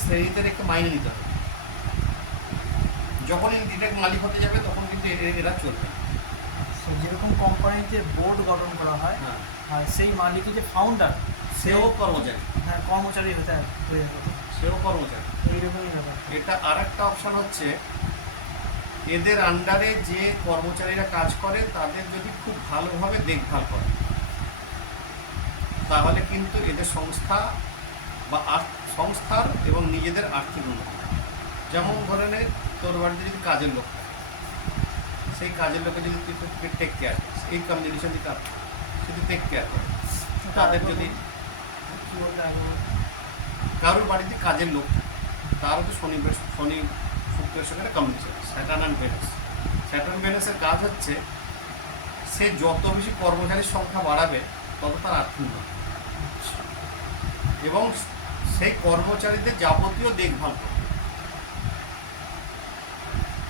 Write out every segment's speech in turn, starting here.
শ্রেণীতে রেখে মাইনে নিতে হবে। যখনই ডিরেক্ট মালিক হতে যাবে তখন কিন্তু এরা চলবে না। যেরকম কোম্পানিতে বোর্ড গঠন করা হয়, হ্যাঁ, আর সেই মালিকের যে ফাউন্ডার সেও কর্মচারী, হ্যাঁ কর্মচারী হয়ে যেত, সেও কর্মচারী। এইরকমই ব্যাপার। এটা আর একটা অপশান হচ্ছে, এদের আন্ডারে যে কর্মচারীরা কাজ করে তাদের যদি খুব ভালোভাবে দেখভাল করে তাহলে কিন্তু এদের সংস্থা বা সংস্থার এবং নিজেদের আর্থিক উন্নতি। যেমন ধরে নে, তোর বাড়িতে যদি কাজের লোক থাকে, সেই কাজের লোকে যদি তুই টেক কেয়ার, এই কমিউনিকেশন দিতে যদি টেক কেয়ার করে, তাদের যদি কী বলতে কারোর বাড়িতে কাজের লোক থাকে, তারও তো শনি শুক্রের সঙ্গে combination, Saturn and Venus. Saturn ভেনাসের কাজ হচ্ছে, সে যত বেশি কর্মচারীর সংখ্যা বাড়াবে তত তার আর্থিক উন্নতি, এবং সেই কর্মচারীদের যাবতীয় দেখভাল করবে,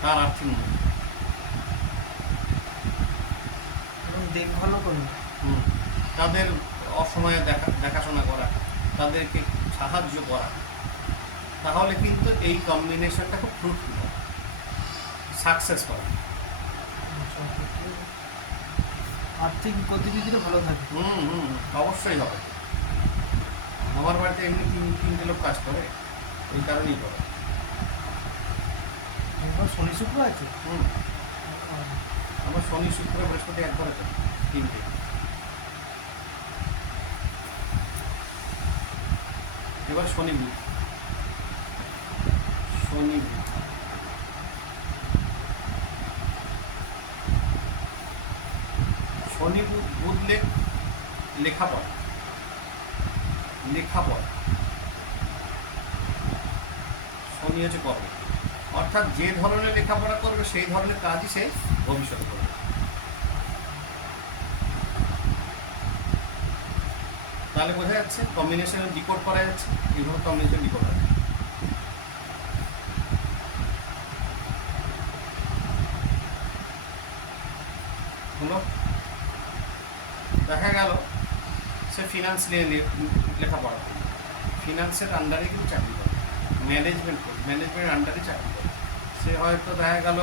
তার আর্থিক উন্নতি। এবং দেখভালও করি। তাদের অসময়ে দেখাশোনা করা, তাদেরকে সাহায্য করা, তাহলে কিন্তু এই কম্বিনেশনটা খুব ফ্রুটফুল হবে, সাকসেস করা। আর্থিক গতিবিধিটা ভালো থাকে। অবশ্যই হবে। আমার বাড়িতে এমনি তিনটে লোক কাজ করে, ওই কারণেই করে। শনি শুক্র আছে। আমার শনি শুক্র বৃহস্পতি একবার আছে, তিনটে। এবার শনি বুধ, শনি বুধ শনি বুধ লেখাপড়া, শনি হচ্ছে কর্ম, অর্থাৎ যে ধরনের লেখাপড়া করবে সেই ধরনের কাজই সে ভবিষ্যতে করবে। তাহলে বোঝা যাচ্ছে কম্বিনেশনে ডিকোড করা যাচ্ছে, এইভাবে কম্বিনেশন ডিকোড করা যাচ্ছে। হলো, দেখা গেল সে ফিনান্স নিয়ে লেখাপড়া, ফিনান্সের আন্ডারে কিন্তু চাকরি করে, ম্যানেজমেন্টের আন্ডারে চাকরি করে। সে হয়তো দেখা গেল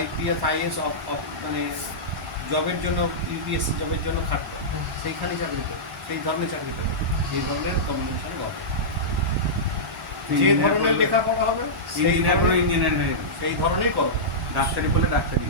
IPS IAS মানে জবের জন্য, UPSC জবের জন্য খাটবে, সেইখানেই চাকরি করে, সেই ধরনের চাকরি করে। এই ধরনের কম্বিনেশন হবে, যে ধরনের লেখাপড়া হবে সেই ধরনের করবে। ডাক্তারি করলে ডাক্তারি